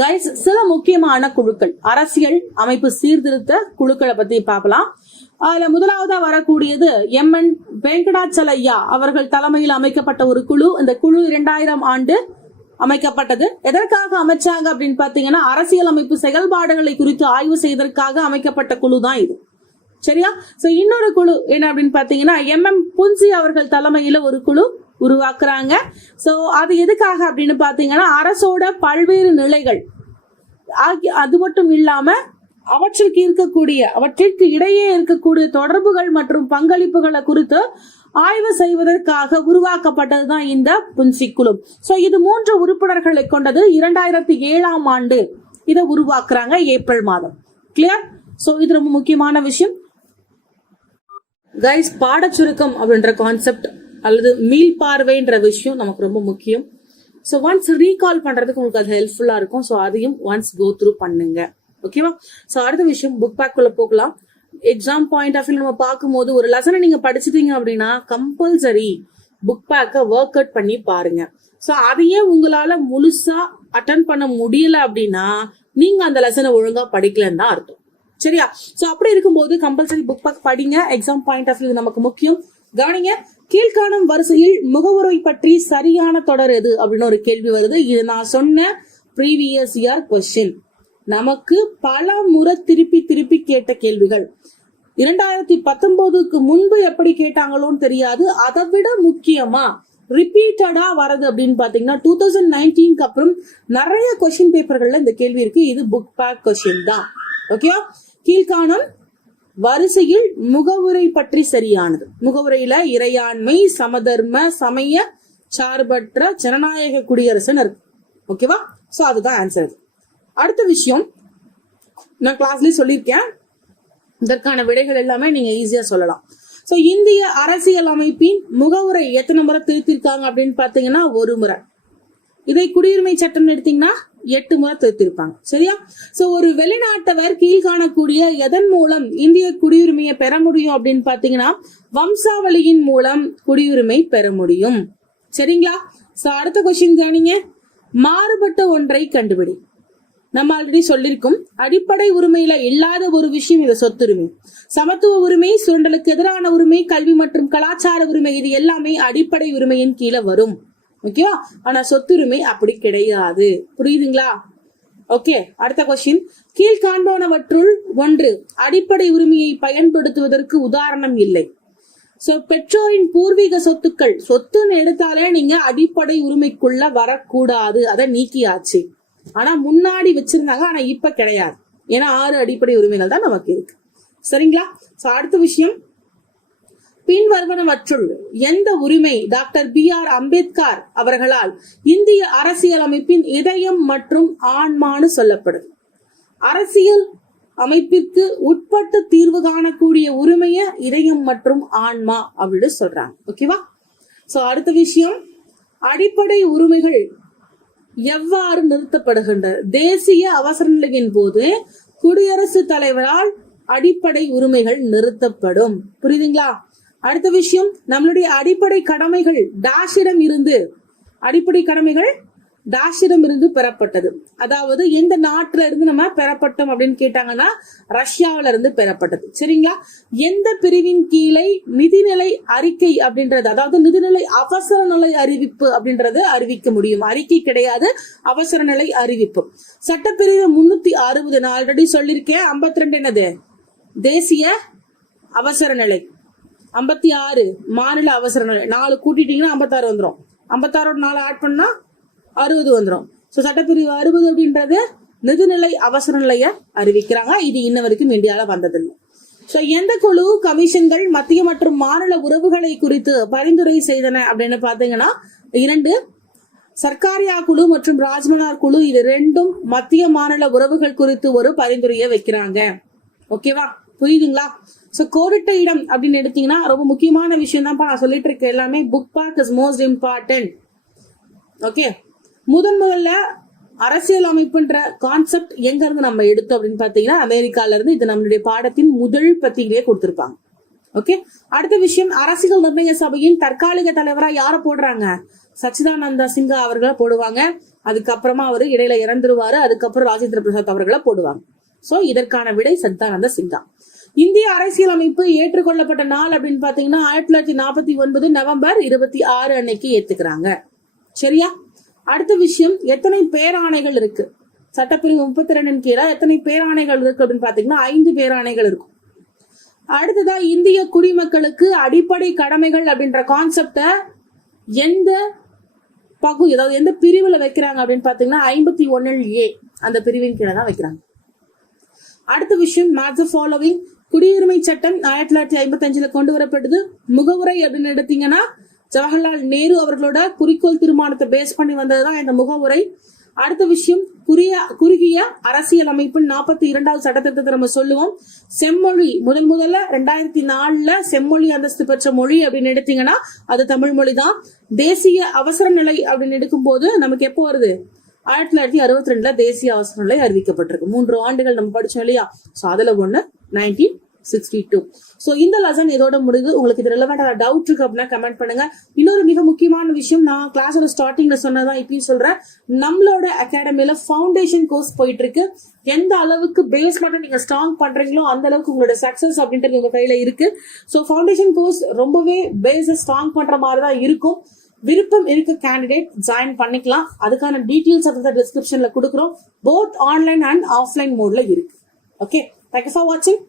Guys சில முக்கியமான குழுக்கள். அரசியல் அமைப்பு சீர்திருத்த குழுக்களை பத்தி பார்க்கலாம். அதுல முதலாவதா வரக்கூடியது எம் என் வெங்கடாச்சலையா அவர்கள் தலைமையில் அமைக்கப்பட்ட ஒரு குழு. இந்த குழு இரண்டாயிரம் ஆண்டு அமைக்கப்பட்டது. எதற்காக அமைச்சாங்க அப்படின்னு பாத்தீங்கன்னா அரசியல் அமைப்பு செயல்பாடுகளை குறித்து ஆய்வு செய்வதற்காக அமைக்கப்பட்ட குழு தான் இது. சரியா? சோ இன்னொரு குழு என்ன அப்படின்னு பாத்தீங்கன்னா எம் எம் புன்சி அவர்கள் தலைமையில ஒரு குழு. உருவாக்குறாங்க. ஸோ அது எதுக்காக அப்படின்னு பார்த்தீங்கன்னா அரசோட பல்வேறு நிலைகள். ஆகிய அது மட்டும் இல்லாம அவற்றிற்கு இருக்கக்கூடிய அவற்றிற்கு இடையே இருக்கக்கூடிய தொடர்புகள் மற்றும் பங்களிப்புகளை குறித்து ஆய்வு செய்வதற்காக உருவாக்கப்பட்டதுதான் இந்த புன்சி குழு இது மூன்று உறுப்பினர்களை கொண்டது. இரண்டாயிரத்தி ஏழாம் ஆண்டு இதை உருவாக்குறாங்க ஏப்ரல் மாதம். கிளியர் ஸோ இது ரொம்ப முக்கியமான விஷயம். கைஸ் பாடச்சுருக்கம் அப்படின்ற கான்செப்ட் அல்லது மீள் பார்வைன்ற விஷயம் நமக்கு ரொம்ப முக்கியம். ஸோ ஒன்ஸ் ரீகால் பண்றதுக்கு உங்களுக்கு அது ஹெல்ப்ஃபுல்லா இருக்கும். ஸோ அதையும் ஒன்ஸ் கோ த்ரூ பண்ணுங்க. ஓகேவா ஸோ அடுத்த விஷயம் புக் பேக்குள்ள போகலாம். எக்ஸாம் பாயிண்ட் ஆஃப் வியூ நம்ம பார்க்கும்போது ஒரு லெசனை நீங்க படிச்சிட்டீங்க அப்படின்னா கம்பல்சரி புக் பேக்கை ஒர்க் அவுட் பண்ணி பாருங்க. ஸோ அதையே உங்களால முழுசா அட்டன் பண்ண முடியல அப்படின்னா நீங்க அந்த லெசனை ஒழுங்கா படிக்கலன்னு தான் அர்த்தம். சரியா? ஸோ அப்படி இருக்கும்போது கம்பல்சரி புக் பேக் படிங்க. எக்ஸாம் பாயிண்ட் ஆஃப் வியூ நமக்கு முக்கியம். கவனிங்க கீழ்காணும் வரிசையில் முகவுரை பற்றி சரியான தொடர் எது அப்படின்னு ஒரு கேள்வி வருது. இது நான் சொன்ன ப்ரீவியஸ் இயர் கொஸ்டின் நமக்கு பல முறை திருப்பி திருப்பி கேட்ட கேள்விகள். இரண்டாயிரத்தி பத்தொன்பதுக்கு முன்பு எப்படி கேட்டாங்களோன்னு தெரியாது. அதை விட முக்கியமா ரிப்பீட்டடா வரது அப்படின்னு பாத்தீங்கன்னா டூ தௌசண்ட் நைன்டீன்க்கு அப்புறம் நிறைய கொஸ்டின் பேப்பர்கள்ல இந்த கேள்வி இருக்கு. இது புக் பேக் கொஸ்டின் தான். ஓகேவா கீழ்காணும் வரிசையில் முகவுரை பற்றி சரியானது. முகவுரையில இறையாண்மை சமதர்ம சமய சார்பற்ற ஜனநாயக குடியரசுன்னு இருக்கு. ஓகேவா? சோ அதுதான் ஆன்சர் அடுத்த விஷயம் நான் கிளாஸ்லயே சொல்லியிருக்கேன். இதற்கான விடைகள் எல்லாமே நீங்க ஈஸியா சொல்லலாம். சோ இந்திய அரசியல் அமைப்பின் முகவுரை எத்தனை முறை திருத்திருக்காங்க அப்படின்னு பாத்தீங்கன்னா ஒரு முறை. இதை குடியுரிமை சட்டம் எடுத்தீங்கன்னா எட்டு முறை திருத்திருப்பாங்க. சரியா? சோ ஒரு வெளிநாட்டவர் கீழ்காணக்கூடிய எதன் மூலம் இந்திய குடியுரிமையை பெற முடியும் அப்படின்னு பாத்தீங்கன்னா வம்சாவளியின் மூலம் குடியுரிமை பெற முடியும். சரிங்களா? சோ அடுத்த கொஸ்டின் கவனிங்க மாறுபட்ட ஒன்றை கண்டுபிடி. நம்ம ஆல்ரெடி சொல்லியிருக்கோம். அடிப்படை உரிமையில இல்லாத ஒரு விஷயம் இது சொத்துரிமை சமத்துவ உரிமை சுரண்டலுக்கு எதிரான உரிமை கல்வி மற்றும் கலாச்சார உரிமை இது எல்லாமே அடிப்படை உரிமையின் கீழே வரும். ஓகேவா? ஆனா சொத்துரிமை அப்படி கிடையாது. புரியுதுங்களா? ஓகே அடுத்த கொஸ்டின் கீழ்காண்பனவற்றுள் ஒன்று அடிப்படை உரிமையை பயன்படுத்துவதற்கு உதாரணம் இல்லை. சோ பெற்றோரின் பூர்வீக சொத்துக்கள் சொத்துன்னு எடுத்தாலே நீங்க அடிப்படை உரிமைக்குள்ள வரக்கூடாது. அதை நீக்கியாச்சு. ஆனா முன்னாடி வச்சிருந்தாங்க ஆனா இப்ப கிடையாது. ஏன்னா ஆறு அடிப்படை உரிமைகள் தான் நமக்கு இருக்கு. சரிங்களா? சோ அடுத்த விஷயம். பின்வருவனவற்றுள் எந்த உரிமை டாக்டர் பி ஆர் அம்பேத்கர் அவர்களால் இந்திய அரசியல் அமைப்பின் இதயம் மற்றும் ஆன்மான்னு சொல்லப்படுது அரசியல் அமைப்பிற்கு உட்பட்டு தீர்வு காணக்கூடிய உரிமைய இதயம் மற்றும் ஆன்மா அப்படின்னு சொல்றாங்க. ஓகேவா? சோ அடுத்த விஷயம் அடிப்படை உரிமைகள் எவ்வாறு நிறுத்தப்படுகின்றன தேசிய அவசர நிலையின் போது குடியரசுத் தலைவரால் அடிப்படை உரிமைகள் நிறுத்தப்படும். புரியுதுங்களா? அடுத்த விஷயம் நம்மளுடைய அடிப்படை கடமைகள் டாஷிடம் இருந்து அடிப்படை கடமைகள் டாஷிடம் இருந்து பெறப்பட்டது. அதாவது எந்த நாட்டுல இருந்து நம்ம பெறப்பட்டோம் அப்படின்னு கேட்டாங்கன்னா ரஷ்யாவில இருந்து பெறப்பட்டது. சரிங்களா? எந்த பிரிவின் கீழே நிதிநிலை அறிக்கை அப்படின்றது அதாவது நிதிநிலை அவசர நிலை அறிவிப்பு அப்படின்றது அறிவிக்க முடியும். அறிக்கை கிடையாது அவசர நிலை அறிவிப்பு. சட்டப்பிரிவு முன்னூத்தி அறுபது நான் ஆல்ரெடி சொல்லியிருக்கேன் ஐம்பத்தி ரெண்டு என்னது? தேசிய அவசர நிலை. ஐம்பத்தி ஆறு மாநில அவசர நிலை நாலு கூட்டிட்டீங்கன்னா ஐம்பத்தாறு வந்துடும் ஐம்பத்தாறோட நாலு ஆட் பண்ணா அறுபது வந்துடும் ஸோ சட்டப்பிரிவு அறுபது அப்படின்றது நிதிநிலை அவசர நிலைய அறிவிக்கிறாங்க. இது இன்ன வரைக்கும் இந்தியால வந்ததில்லை. ஸோ எந்த குழு கமிஷன்கள் மத்திய மற்றும் மாநில உறவுகளை குறித்து பரிந்துரை செய்தன அப்படின்னு பார்த்தீங்கன்னா இரண்டு சர்க்காரியா குழு மற்றும் ராஜ்மனார் குழு இது ரெண்டும் மத்திய மாநில உறவுகள் குறித்து ஒரு பரிந்துரையை வைக்கிறாங்க. ஓகேவா புரியுதுங்களா? சோ கோரிட்ட இடம் அப்படின்னு எடுத்தீங்கன்னா ரொம்ப முக்கியமான விஷயம் தான் நான் சொல்லிட்டு இருக்க எல்லாமே. Book back is most important okay முதன் முதல்ல அரசியல் அமைப்புன்ற கான்செப்ட் எங்க இருந்து நம்ம எடுத்தோம் அப்படின்னு பாத்தீங்கன்னா அமெரிக்கால இருந்து இது நம்மளுடைய பாடத்தின் முதல் பத்தியிலேயே கொடுத்திருப்பாங்க. ஓகே அடுத்த விஷயம் அரசியல் நிர்ணய சபையின் தற்காலிக தலைவரா யார போடுறாங்க? சச்சிதானந்தா சிங்கா அவர்களை போடுவாங்க. அதுக்கப்புறமா அவரு இடையில இறந்துருவாரு. அதுக்கப்புறம் ராஜேந்திர பிரசாத் அவர்களை போடுவாங்க. சோ இதற்கான விடை சத்தானந்த சிங்கா இந்திய அரசியலமைப்பு ஏற்றுக்கொள்ளப்பட்ட நாள் அப்படின்னு பாத்தீங்கன்னா ஆயிரத்தி தொள்ளாயிரத்தி நாற்பத்தி ஒன்பது நவம்பர் இருபத்தி ஆறு அன்னைக்கு ஏத்துக்கிறாங்க. சரியா? அடுத்த விஷயம் எத்தனை பேராணைகள் இருக்கு? சட்டப்பிரிவு முப்பத்தி ரெண்டின் கீழே எத்தனை பேராணைகள் இருக்கு அப்படின்னு பாத்தீங்கன்னா ஐந்து பேராணைகள் இருக்கும். அடுத்ததா இந்திய குடிமக்களுக்கு அடிப்படை கடமைகள் அப்படின்ற கான்செப்ட எந்த பகு அதாவது எந்த பிரிவுல வைக்கிறாங்க அப்படின்னு பாத்தீங்கன்னா ஐம்பத்தி ஒன்னில் ஏ அந்த பிரிவின் கீழே தான் வைக்கிறாங்க. அடுத்த விஷயம் மேட்ச் ஃபாலோவிங் குடியுரிமை சட்டம் ஆயிரத்தி தொள்ளாயிரத்தி ஐம்பத்தி அஞ்சுல கொண்டு வரப்பட்டது முகவுரை அப்படின்னு எடுத்தீங்கன்னா ஜவஹர்லால் நேரு அவர்களோட குறிக்கோள் தீர்மானத்தை பேஸ் பண்ணி வந்ததுதான் இந்த முகவுரை. அடுத்த விஷயம் குறுகிய குறுகிய அரசியல் அமைப்பின் நாற்பத்தி இரண்டாவது சட்டத்திட்டத்தை நம்ம சொல்லுவோம். செம்மொழி முதல் முதல்ல ரெண்டாயிரத்தி நாலுல செம்மொழி அந்தஸ்து பெற்ற மொழி அப்படின்னு எடுத்தீங்கன்னா அது தமிழ் மொழி தான் தேசிய அவசர நிலை அப்படின்னு எடுக்கும் போது நமக்கு எப்போ வருது? ஆயிரத்தி தொள்ளாயிரத்தி அறுபத்தி ரெண்டுல தேசிய அவசர நிலை அறிவிக்கப்பட்டிருக்கு. மூன்று ஆண்டுகள் நம்ம படிச்சோம் இல்லையா? சோ அதுல ஒண்ணு நைன்டீன் சிக்ஸ்டி டூ ஸோ இந்த லெசன் இதோட முடியுது உங்களுக்கு இது ரிலவெண்டான டவுட் இருக்கு அப்படின்னா கமெண்ட் பண்ணுங்க. இன்னொரு மிக முக்கியமான விஷயம் நான் கிளாஸோட ஸ்டார்டிங்ல சொன்னதான் இப்பயும் சொல்றேன். நம்மளோட அகாடமியில ஃபவுண்டேஷன் கோர்ஸ் போயிட்டு இருக்கு எந்த அளவுக்கு பேஸ் மட்டும் நீங்க ஸ்ட்ராங் பண்றீங்களோ அந்த அளவுக்கு உங்களோட சக்சஸ் அப்படின்றது உங்க கையில இருக்கு. ஸோ ஃபவுண்டேஷன் கோர்ஸ் ரொம்பவே பேஸை ஸ்ட்ராங் பண்ற மாதிரி தான் இருக்கும். விருப்பம் இருக்க கேண்டிடேட் ஜாயின் பண்ணிக்கலாம். அதுக்கான டீட்டெயில்ஸ் அந்த டிஸ்கிரிப்ஷன்ல கொடுக்குறோம். போத் ஆன்லைன் அண்ட் ஆஃப்லைன் மோட்ல இருக்கு. ஓகே தேங்க்யூ ஃபார் வாட்சிங்